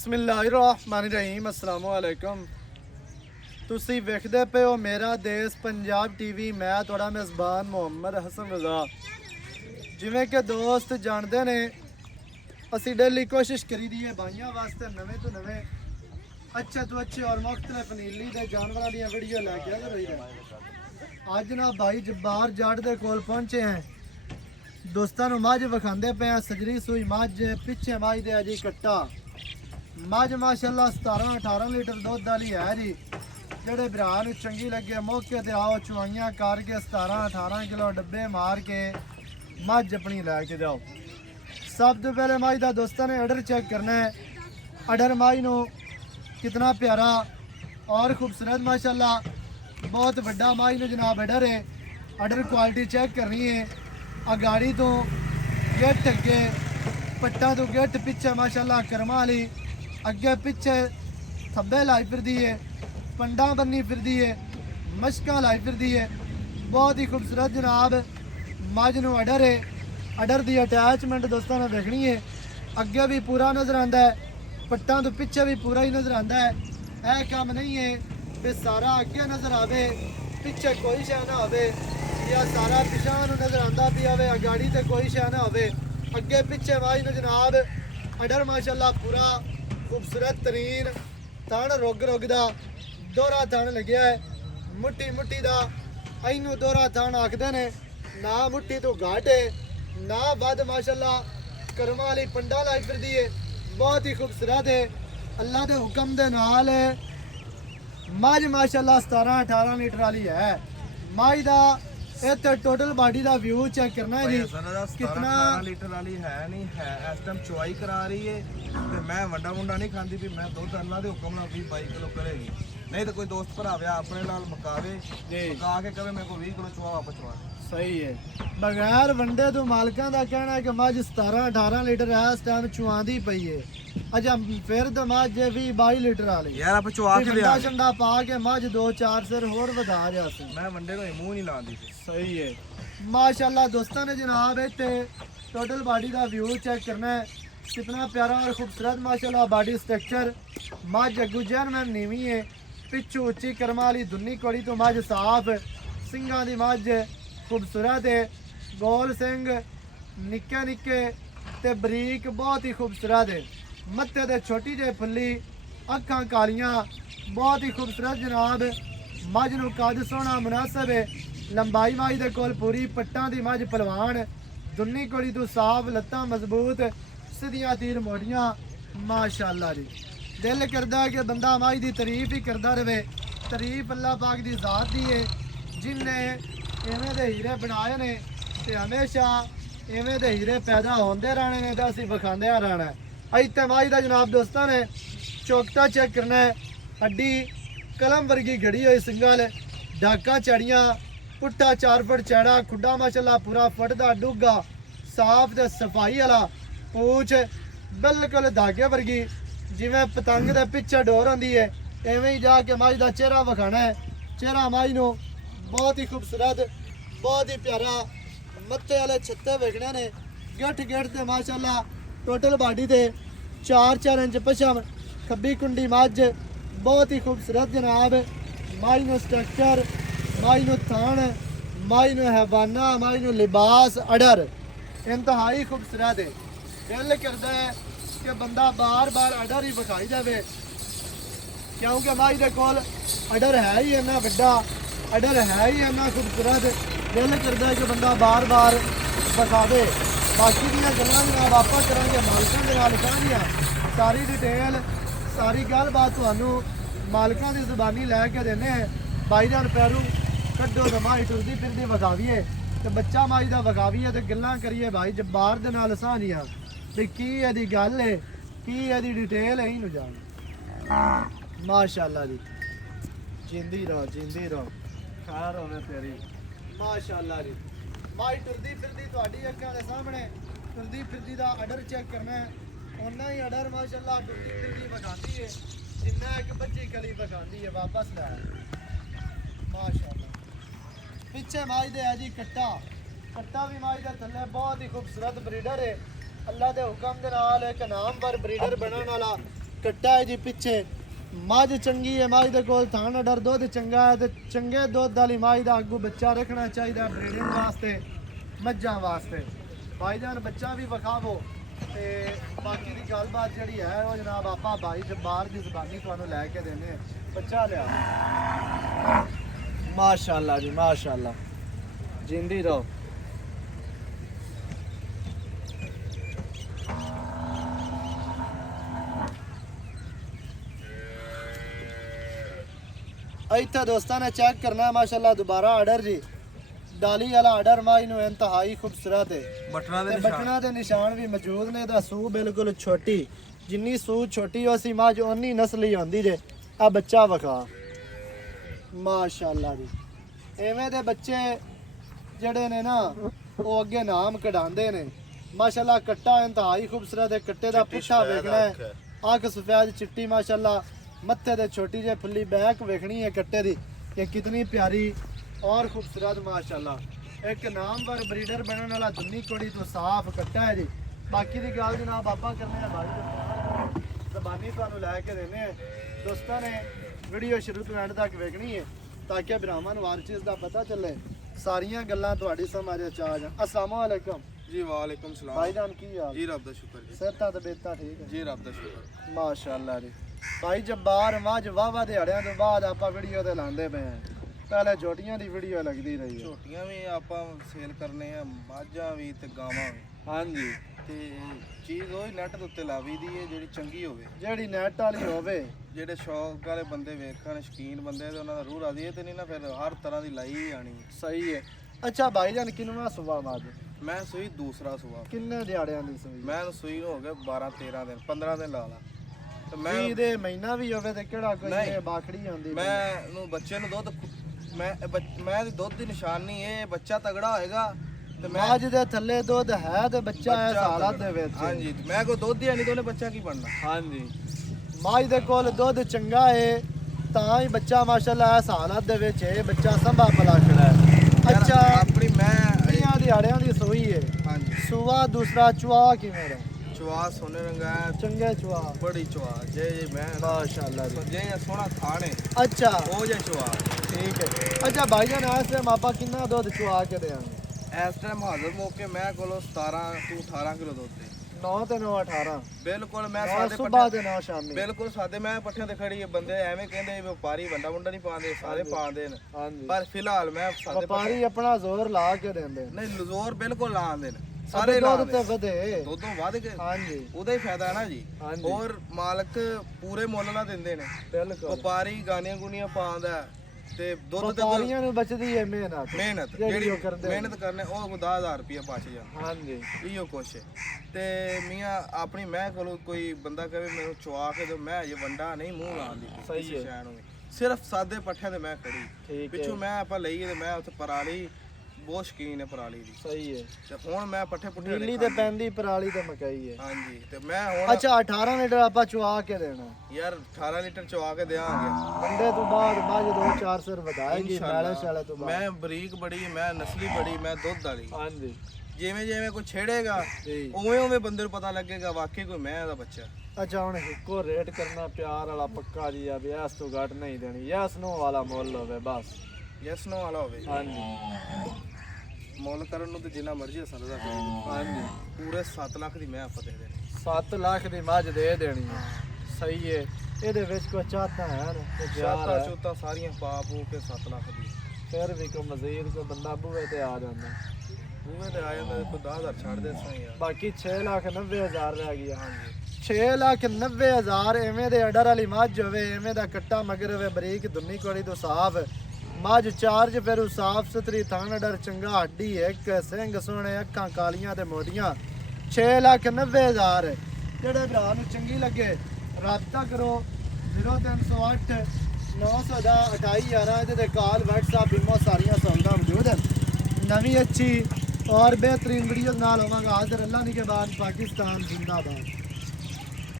ਬਿਸਮਿल्लाहिर्रहमानिर्रहीम अस्सलाम वालेकुम। ਤੁਸੀਂ ਵੇਖਦੇ ਪਏ ਹੋ ਮੇਰਾ ਦੇਸ਼ ਪੰਜਾਬ ਟੀਵੀ। ਮੈਂ ਤੁਹਾਡਾ ਮੇਜ਼ਬਾਨ ਮੁਹੰਮਦ ਹਸਨ ਰਜ਼ਾ। ਜਿਵੇਂ ਕਿ ਦੋਸਤ ਜਾਣਦੇ ਨੇ, ਅਸੀਂ ਡੇਲੀ ਕੋਸ਼ਿਸ਼ ਕਰੀਦੀ ਹੈ ਭਾਈਆਂ ਵਾਸਤੇ ਨਵੇਂ ਤੋਂ ਨਵੇਂ ਅੱਛੇ ਤੋਂ ਅੱਛੇ ਔਰ ਮੁxtਲਿਫ ਨੀਲੀ ਦੇ ਜਾਨਵਰਾਂ ਦੀਆਂ ਵੀਡੀਓ ਲੈ ਕੇ ਹਾਜ਼ਰ ਹੋਈ ਹੈ। ਅੱਜ ਨਾ ਭਾਈ ਜਬਾਰ ਜੱਟ ਦੇ ਕੋਲ ਪਹੁੰਚੇ हैं। ਦੋਸਤਾਂ ਨੂੰ ਮੱਝ ਵਿਖਾਉਂਦੇ ਪਏ ਆ। ਸਜਰੀ ਸੂਈ ਮੱਝ, ਪਿੱਛੇ ਮੱਝ ਦੇ ਆ ਜੀ ਕੱਟਾ। ਮੱਝ ਮਾਸ਼ਾਅੱਲਾ 17-18 ਲੀਟਰ ਦੁੱਧ ਵਾਲੀ ਹੈ ਜੀ। ਜਿਹੜੇ ਭਰਾ ਨੂੰ ਚੰਗੀ ਲੱਗੇ ਮੌਕੇ ਤੇ ਆਓ, ਚੁਆਈਆਂ ਕਰਕੇ 17-18 ਕਿਲੋ ਡੱਬੇ ਮਾਰ ਕੇ ਮੱਝ ਆਪਣੀ ਲੈ ਕੇ ਜਾਓ। ਸਭ ਤੋਂ ਪਹਿਲੇ ਮੱਝ ਦਾ ਦੋਸਤਾਂ ਨੇ ਆਰਡਰ ਚੈੱਕ ਕਰਨਾ है। आर्डर मई नो कितना प्यारा और खूबसूरत माशाल्लाह, बहुत बड़ा मई नो जनाब आर्डर है। आर्डर क्वालिटी चेक करनी है। अगाड़ी तो गेट अगे पट्टा तो गेट पिछे माशाल्लाह कर्मा वाली, अगे पिछे थब्बे लाई फिरदी है, पंडा बन्नी फिरदी है, मशका लाई फिरदी है। बहुत ही खूबसूरत जनाब मझ नो आर्डर है। आर्डर की अटैचमेंट दोस्तों ने देखनी है। अगे भी पूरा नज़र आता है, पट्टा तो पिछे भी पूरा ही नज़र आता है। यह काम नहीं है कि सारा अगे नज़र आवे पिछे कोई शह ना हो, या सारा पिछा नज़र आता भी आवे गाड़ी से कोई शह ना हो। अगे पिछे वाई न जनाब आर्डर माशाल्लाह पूरा खूबसूरत तरीन थन रुग रुग दा दोहरा थन लग्या है। मुट्ठी मुट्ठी दा इनू दोहरा थन आखदे ने। ना मुट्ठी तो घाट है ना वध माशाल्लाह कर्मा वाली पंडा लाई फिरदी है। बहुत ही खूबसूरत है। अल्लाह के हुक्म के नाल मझ माशाल्लाह 17-18 लीटर वाली है। मझ का इतने टोटल बॉडी का व्यू चेक करना है जी। कितना लीटर वाली है नहीं है, इस टाइम चुवाई करा रही है। तो मैं वंडा मुंडा नहीं खाती भी मैं दुध अल्लाह के हुक्म नाल 20-22 किलो करेगी। नहीं तो कोई दोस्त भरा अपने नाल मकावे मका के कहे मेरे को 20 किलो चुवा वापस चुवा। सही है। बगैर वंडे तो मालकां का कहना है कि मझ 17-18 लीटर इस टाइम चुआंदी पई है। अच्छा फिर तो मझ 20-22 लीटर वाली यार आप चुवा के वंडा शंडा पा के मझ 2-4 सिर होर वधा जा सी। मैं वंडे को मुंह नहीं लांदी। सही है माशाल्लाह। दोस्तों ने जनाब इतने टोटल बॉडी का व्यू चेक करना है। कितना प्यारा और खूबसूरत माशाल्लाह बॉडी स्ट्रक्चर। मझ अगू जैनमैन नीवी है, पिछू उच्ची कर्मा वाली दुन्नी कोड़ी तो मझ साफ सिंघां दी मझ खूबसूरत है। गोल सिंह निक्के निक्के ते बरीक बहुत ही खूबसूरत है। मत्थे ते छोटी जी फुल्ली, अखां कालियां, बहुत ही खूबसूरत जनाब। मझ नूं कद सोहना मुनासिब है। लंबाई मझ दे कोल पूरी, पट्टां दी मझ पलवान, दुन्नी कोड़ी तो साफ, लत्तां मजबूत, सीधियां तीर मोड़ियां माशाअल्लाह जी। दिल करदा है कि बंदा मझ दी तारीफ ही करदा रहे। तारीफ अल्लाह पाक दी ज़ात दी है जिन्हें इवें दे हीरे बनाए ने ते हमेशा इवें दे हीरे पैदा होंदे रहने ने ते असीं विखांदे रहना है। इत्ते मझ दा जनाब दोस्तां ने चौकटा चेक करना है। हड्डी कलम वर्गी घड़ी हुई सिंगल, डाका चढ़ियां, पुट्ठा 4 फुट चौड़ा, खुड्डा माशाल्लाह पूरा फुट दा डूगा, साफ ते सफाई वाला, पूछ बिल्कुल धागे वर्गी जिवें पतंग दे पिछे डोर होंदी है इवें ही जाके मझ दा चेहरा विखाना है। चेहरा मझ नूं बहुत ही खूबसूरत, बहुत ही प्यारा, मत्थे वाले छत्ते वेखने ने। गिठ गिठ ते माशाल्लाह टोटल बॉडी ते 4-4 इंच पछम, खब्बी कुंडी मझ बहुत ही खूबसूरत जनाब। मझ नूं स्ट्रक्चर, मझ नूं थान, मझ नूं हैवाना, मझ नूं लिबास अडर इंतहाई खूबसूरत है। दिल करदा है कि बंदा बार बार अडर ही विखाई जावे, क्योंकि मझ दे कोल अडर है ही इन्ना वड्डा, अडर है ही इन्ना खूबसूरत। दिल करता है कि बंदा बार बार विखावे। बाकी दियां गल्लां जनाब आपां करांगे मालकां दे नाल करांगे। सारी डिटेल सारी गलबात तुहानूं मालकां दी ज़ुबानी लैके देने। भाईजान पैरू कड्डो ते माई टुरदी फिरदी विखावीए ते बच्चा माई दा विखावीए ते गल्लां करिए भाई जब्बार दे नाल साझियां ते की इहदी गल है, की इहदी डिटेल है इहनूं जाण। माशाअल्लाह जी, जिंदी रहो खैर होवे तेरी माशाअल्लाह जी। माई टुरदी फिरदी तुहाडी अखां दे सामने टुरदी फिरदी दा आर्डर चेक करना है। उन्ना ही आर्डर माशाअल्लाह टुरदी फिरदी विखांदी है जिन्ना एक बच्ची कली विखांदी है। वापस लै माशाअल्लाह। पिछे माई दे है जी कट्टा। कट्टा भी माई दे थल्ले बहुत ही खूबसूरत ब्रीडर है। अल्लाह के हुक्म के नाल एक नामवर ब्रीडर बनने वाला ਕੱਟਾ ਹੈ ਜੀ ਪਿੱਛੇ। ਮੱਝ ਚੰਗੀ ਹੈ, ਮੱਝ ਦੇ ਕੋਲ ਥਾਣਾ ਡਰ ਦੁੱਧ ਚੰਗਾ ਹੈ ਤੇ ਚੰਗੇ ਦੁੱਧ ਵਾਲੀ ਮੱਝ ਦਾ ਅੱਗੂ ਬੱਚਾ ਰੱਖਣਾ ਚਾਹੀਦਾ ਬਰੀਡਿੰਗ ਵਾਸਤੇ, ਮੱਝਾਂ ਵਾਸਤੇ। ਭਾਈਜਾਨ ਬੱਚਾ ਵੀ ਵਿਖਾਵੋ ਤੇ ਬਾਕੀ ਦੀ ਗੱਲਬਾਤ ਜਿਹੜੀ ਹੈ ਉਹ ਜਨਾਬ ਆਪਾਂ ਭਾਈ ਜੱਬਾਰ ਦੀ ਜ਼ਬਾਨੀ ਤੁਹਾਨੂੰ ਲੈ ਕੇ ਦੇਣੇ। ਬੱਚਾ ਲਿਆ ਮਾਸ਼ਾਅੱਲਾ ਜੀ ਮਾਸ਼ਾਅੱਲਾ, ਜਿੰਦੀ ਰਹੋ। ਇੱਥੇ ਦੋਸਤਾਂ ਨੇ ਚੈੱਕ ਕਰਨਾ ਮਾਸ਼ਾਅੱਲਾ ਦੁਬਾਰਾ ਆਰਡਰ ਜੀ, ਡਾਲੀ ਵਾਲਾ ਆਰਡਰ ਮਾਈ ਨੂੰ ਇੰਤਹਾਈ ਖੂਬਸੂਰਤ ਹੈ। ਬਟਨਾਂ ਦੇ ਤੇ ਬਟਨਾਂ ਦੇ ਨਿਸ਼ਾਨ ਵੀ ਮੌਜੂਦ ਨੇ। ਦਾ ਸੂ ਬਿਲਕੁਲ ਛੋਟੀ, ਜਿੰਨੀ ਸੂ ਛੋਟੀ ਹੋ ਸੀ ਮੱਝ ਓਨੀ ਨਸਲੀ ਹੁੰਦੀ ਜੇ। ਆ ਬੱਚਾ ਵਿਖਾ ਮਾਸ਼ਾਅੱਲਾ ਜੀ। ਐਵੇਂ ਦੇ ਬੱਚੇ ਜਿਹੜੇ ਨੇ ਨਾ ਉਹ ਅੱਗੇ ਨਾਮ ਕਢਾਉਂਦੇ ਨੇ ਮਾਸ਼ਾਅੱਲਾ। ਕੱਟਾ ਇੰਤਹਾਈ ਖੂਬਸੂਰਤ ਹੈ, ਕੱਟੇ ਦਾ ਪੁੱਠਾ ਵੇਖਣਾ ਹੈ, ਅੱਖ ਸਫੈਦ ਚਿੱਟੀ ਮਾਸ਼ਾਅੱਲਾ, मत्थे ते छोटी जे फुल्ली बैक वेखनी है कट्टे दी कि कितनी प्यारी और खूबसूरत माशाल्लाह। एक नामवर ब्रीडर बनने वाला दुन्नी कोड़ी तो साफ कट्टा है जी। बाकी दी गल जनाब आपा करने भाई ज़बानी तुहानू लैके देने दोस्तों ने वीडियो शुरू तो एंड तक वेखनी है ताकि भरावां नूं हर चीज़ दा पता चले, सारियां गल्लां तुहाडी समझ च आ जाण। अस्सलाम वालेकुम जी। वालेकुम सलाम भाईजान की हाल जी, रब दा शुक्र जी। सेहतां ते बेहतर ठीक है जी, रब दा शुक्र माशाअल्लाह जी। भाई जब्बार मझ वाहवा दिहाड़ियां तो बाद ਆਪਾਂ ਵੀਡੀਓ ਤੇ ਲਾਉਂਦੇ ਪਏ ਆ, ਪਹਿਲੇ ਝੋਟੀਆਂ ਦੀ ਵੀਡੀਓ ਲੱਗਦੀ ਰਹੀ ਹੈ। ਝੋਟੀਆਂ ਵੀ ਆਪਾਂ ਸੇਲ ਕਰਨੇ ਆ, ਮਾਝਾਂ ਵੀ ਤੇ ਗਾਵਾਂ ਵੀ। ਹਾਂਜੀ ਤੇ ਚੀਜ਼ ਉਹ ਹੀ ਨੈਟ ਦੇ ਉੱਤੇ ਲਾਵੀ ਦੀ ਹੈ ਜਿਹੜੀ ਚੰਗੀ ਹੋਵੇ, ਜਿਹੜੀ ਨੈਟ ਵਾਲੀ ਹੋਵੇ, ਜਿਹੜੇ ਸ਼ੌਕ ਵਾਲੇ ਬੰਦੇ ਵੇਖਣ, ਸ਼ੌਕੀਨ ਬੰਦੇ ਤੇ ਉਹਨਾਂ ਦਾ ਰੂਹ ਰਾਜ਼ੀ ਹੈ ਤੇ ਨਹੀਂ ਨਾ ਫਿਰ ਹਰ ਤਰ੍ਹਾਂ ਦੀ ਲਾਈ ਹੀ ਆਣੀ। ਸਹੀ ਹੈ। ਅੱਛਾ ਭਾਈਜਾਨ ਕਿੰਨਵਾਂ ਸੁਬਾ ਮੱਝ? ਮੈਂ ਸੂਈ ਦੂਸਰਾ ਸੁਆ। ਕਿੰਨੇ ਦਿਹਾੜਿਆਂ ਦੀ ਸੂਈ? ਮੈਂ ਸੂਈ ਨੂੰ ਹੋ ਗਏ 12 13 ਦਿਨ 15 ਦਿਨ ਲਾ ਲਾ। ਤੇ ਮੈਂ ਇਹਦੇ ਮਹੀਨਾ ਵੀ ਹੋਵੇ ਤੇ ਕਿਹੜਾ ਕੋਈ ਇਹ ਬਾਖੜੀ ਆਉਂਦੀ? ਮੈਂ ਨੂੰ ਬੱਚੇ ਨੂੰ ਦੁੱਧ ਮੈਂ ਦੀ ਦੁੱਧ ਦੀ ਨਿਸ਼ਾਨੀ ਇਹ ਬੱਚਾ ਤਗੜਾ ਹੋਏਗਾ ਤੇ ਮੈਂ ਮੱਝ ਦੇ ਥੱਲੇ ਦੁੱਧ ਹੈ ਤੇ ਬੱਚਾ ਇਸ ਹਾਲਤ ਦੇ ਵਿੱਚ। ਹਾਂਜੀ ਮੈਂ ਕੋਈ ਦੁੱਧ ਹੀ ਨਹੀਂ ਤੇ ਉਹਨੇ ਬੱਚਾ ਕੀ ਬਣਨਾ। ਹਾਂਜੀ ਮੱਝ ਦੇ ਕੋਲ ਦੁੱਧ ਚੰਗਾ ਹੈ ਤਾਂ ਹੀ ਬੱਚਾ ਮਾਸ਼ਾਅੱਲਾ ਇਸ ਹਾਲਤ ਦੇ ਵਿੱਚ ਇਹ ਬੱਚਾ ਸੰਭਾ ਪਲਾ ਖੜਾ ਹੈ। ਅੱਛਾ ਆਪਣੀ ਮੈਂ 20 ਦਿਹਾੜਿਆਂ ਦੀ ਸੂਈ ਹੈ। ਹਾਂਜੀ ਸੁਆ ਦੂਸਰਾ ਚੁਆ ਕਿਵੇਂ ਦਾ? ਚਵਾ ਸੋਨੇ ਰੰਗਾ ਹੈ, ਚੰਗੇ ਚੁਆ ਬੜੀ ਚਵਾ ਜੇ ਮੈਂ ਮਾਸ਼ਾਅੱਲਾ ਜੀ। ਜੇ ਸੋਹਣਾ ਖਾਣੇ ਅੱਛਾ ਉਹ ਜੇ ਚਵਾ ਠੀਕ ਹੈ। ਅੱਛਾ ਭਾਈਜਾਨ ਇਸ ਟਾਈਮ ਆਪਾਂ ਕਿੰਨਾ ਦੁੱਧ ਚੁਆ ਕੇ ਦੇਵਾਂਗੇ? ਇਸ ਟਾਈਮ ਹਾਜ਼ਰ ਮੌਕੇ ਮੈਂ ਕੋਲੋਂ 17 ਤੋਂ 18 ਕਿਲੋ ਦੁੱਧ ਦੇ 9 ਤੇ 9 18 ਬਿਲਕੁਲ। ਮੈਂ ਸਾਡੇ ਸਾਡੇ ਸੁਬਾਹ ਦੇ 9 ਸ਼ਾਮੀ ਬਿਲਕੁਲ ਸਾਦੇ ਮੈਂ ਪੱਠਿਆਂ ਤੇ ਖੜੀ ਬੰਦੇ ਐਵੇਂ ਕਹਿੰਦੇ ਵਪਾਰੀ ਵੰਡਾ ਵੰਡਾ ਨਹੀਂ ਪਾਉਂਦੇ, ਸਾਰੇ ਪਾਉਂਦੇ ਨੇ। ਹਾਂਜੀ ਪਰ ਫਿਲਹਾਲ ਮੈਂ ਸਾਦੇ ਵਪਾਰੀ ਆਪਣਾ ਜ਼ੋਰ ਲਾ ਕੇ ਦਿੰਦੇ ਨੇ। ਨਹੀਂ ਲਜ਼ੋਰ ਬਿਲਕੁਲ ਲਾਉਂਦੇ ਨੇ, ਸਾਰੇ ਸਾਰੇ ਦੁੱਧ ਤੇ ਲਾਉਂਦੇ ਵਧੇ। ਦੁੱਧੋਂ ਵੱਧ ਕੇ ਹਾਂਜੀ ਉਹਦਾ ਹੀ ਫਾਇਦਾ ਹੈ ਨਾ ਜੀ। ਹਾਂਜੀ ਹੋਰ ਮਾਲਕ ਪੂਰੇ ਮੁੱਲ ਨਾਲ ਦਿੰਦੇ ਨੇ। ਬਿਲਕੁਲ ਵਪਾਰੀ ਗਾਨੀਆਂ ਗੁਨੀਆਂ ਪਾਉਂਦਾ ਤੇ ਦੁੱਧ ਤੇ ਵਪਾਰੀਆਂ ਨੂੰ ਬਚਦੀ ਹੈ ਮਿਹਨਤ। ਮਿਹਨਤ ਜਿਹੜੀ ਜਿਹੜੀ ਉਹ ਕਰਦੇ ਮਿਹਨਤ ਕਰਨੇ ਉਹ 10,000 ਰੁਪਇਆ ਬਚ ਜਾ। ਹਾਂਜੀ ਇਹੋ ਕੁਛ ਹੈ। ਤੇ ਮੀਆਂ ਆਪਣੀ ਮੈਂ ਕੋਲੋਂ ਕੋਈ ਬੰਦਾ ਕਹੇ ਮੈਨੂੰ ਚਵਾ ਕੇ ਦਿਓ, ਮੈਂ ਇਹ ਵੰਡਾ ਨਹੀਂ ਮੂੰਹ ਲਾਉਣ ਦੀ ਸਹੀ ਹੈ। ਸ਼ੈ ਨੂੰ ਵੀ। ਸਿਰਫ ਸਾਦੇ ਪੱਠਿਆਂ ਤੇ ਮੈਂ ਖੜੀ ਠੀਕ ਹੈ ਪਿੱਛੋਂ ਮੈਂ ਆਪਾਂ ਲਈ ਤੇ ਮੈਂ ਉੱਥੇ ਪਰਾਲੀ ਬਹੁਤ ਸ਼ੌਕੀਨ ਹੈ ਪਰਾਲੀ ਦੀ। ਸਹੀ ਹੈ। ਤੇ ਹੁਣ ਮੈਂ ਪੱਠੇ ਪੁੱਠੇ ਨੀਲੀ ਤੇ ਪੈਂਦੀ ਪਰਾਲੀ ਤੇ ਮਕਈ ਹੈ। ਹਾਂਜੀ ਤੇ ਮੈਂ ਹੁਣ ਅੱਛਾ 18 ਲੀਟਰ ਆਪਾਂ ਚੁਆ ਕੇ ਦੇਣਾ ਯਾਰ 18 ਲੀਟਰ ਚਵਾ ਕੇ ਦੇਵਾਂਗੇ। ਵੰਡੇ ਤੋਂ ਬਾਅਦ ਮੱਝ 2-4 ਸਿਰ ਵਧਾਏਗੀ ਇਨਸ਼ਾਅੱਲਾ। ਮੈਲੇ ਸ਼ਾਲੇ ਤੋਂ ਬਾਅਦ। ਮੈਂ ਬਰੀਕ ਬੜੀ, ਮੈਂ ਨਸਲੀ ਬੜੀ, ਮੈਂ ਦੁੱਧ ਵਾਲੀ। ਹਾਂਜੀ ਜਿਵੇਂ ਜਿਵੇਂ ਕੋਈ ਛੇੜੇਗਾ ਜੀ। ਉਵੇਂ ਉਵੇਂ ਬੰਦੇ ਨੂੰ ਪਤਾ ਲੱਗੇਗਾ ਵਾਕਈ ਕੋਈ ਮੈਂ ਦਾ ਬੱਚਾ। ਅੱਛਾ ਹੁਣ ਇੱਕੋ ਰੇਟ ਕਰਨਾ ਪਿਆਰ ਵਾਲਾ ਪੱਕਾ ਜੀ ਆ ਵੀ ਇਸ ਤੋਂ ਘੱਟ ਨਹੀਂ ਦੇਣੀ, ਯਸ ਨੋ ਵਾਲਾ ਮੁੱਲ ਹੋਵੇ ਬਸ। ਯੈਸ ਨੋ ਵਾਲਾ ਹੋਵੇ। ਹਾਂਜੀ ਮੁੱਲ ਕਰਨ ਨੂੰ ਤੇ ਜਿੰਨਾ ਮਰਜ਼ੀ ਹਸਨ ਦਾ ਹਾਂਜੀ ਪੂਰੇ 7 ਲੱਖ ਦੀ ਮੈਂ ਆਪਾਂ ਦੇ ਦੇਣੀ। 7 ਲੱਖ ਦੀ ਮੱਝ ਦੇ ਦੇਣੀ ਹੈ। ਸਹੀ ਹੈ। ਇਹਦੇ ਵਿੱਚ ਕੋਈ ਚਾਹਤਾ ਹੈ ਨਾ ਤੇ ਪਿਆਰ ਚਾਤਾ ਹੈ। ਚੂਤਾ ਸਾਰੀਆਂ ਪਾ ਪੂ ਕੇ 7 ਲੱਖ ਦੀ। ਫਿਰ ਵੀ ਕੋਈ ਮਜ਼ੀਦ ਕੋਈ ਬੰਦਾ ਬੂਹੇ ਤੇ ਆ ਜਾਂਦਾ। ਬੂਹੇ ਤੇ ਆ ਜਾਂਦਾ ਕੋਈ 10,000 ਛੱਡ ਦੇ ਸਾਂ ਯਾਰ। ਬਾਕੀ 6,90,000 ਰਹਿ ਗਿਆ। ਹਾਂਜੀ 6,90,000 ਐਵੇਂ ਦੇ ਆਰਡਰ ਵਾਲੀ ਮੱਝ ਹੋਵੇ, ਐਵੇਂ ਦਾ ਕੱਟਾ ਮਗਰ ਹੋਵੇ, ਬਰੀਕ ਦੁੰਨੀ ਕੋੜੀ ਤੋਂ ਸਾਫ ਮੱਝ ਚਾਰਜ, ਫਿਰ ਉਹ ਸਾਫ ਸੁਥਰੀ ਥਣ ਡਰ ਚੰਗਾ, ਹੱਡੀ ਇੱਕ, ਸਿੰਘ ਸੋਹਣੇ, ਅੱਖਾਂ ਕਾਲੀਆਂ ਤੇ ਮੋਟੀਆਂ। 6,90,000 ਜਿਹੜੇ ਭਰਾ ਨੂੰ ਚੰਗੀ ਲੱਗੇ ਰਾਬਤਾ ਕਰੋ 0308 910 2811। ਇਹਦੇ ਤੇ ਕਾਲ WhatsApp ਇਮੋ ਸਾਰੀਆਂ ਸਹੂਲਤਾਂ ਮੌਜੂਦ ਹਨ। ਨਵੀਂ ਅੱਛੀ और बेहतरीन वीडियो नाल होवांगा। हाजिर अल्लाह ने के बाद पाकिस्तान जिंदाबाद।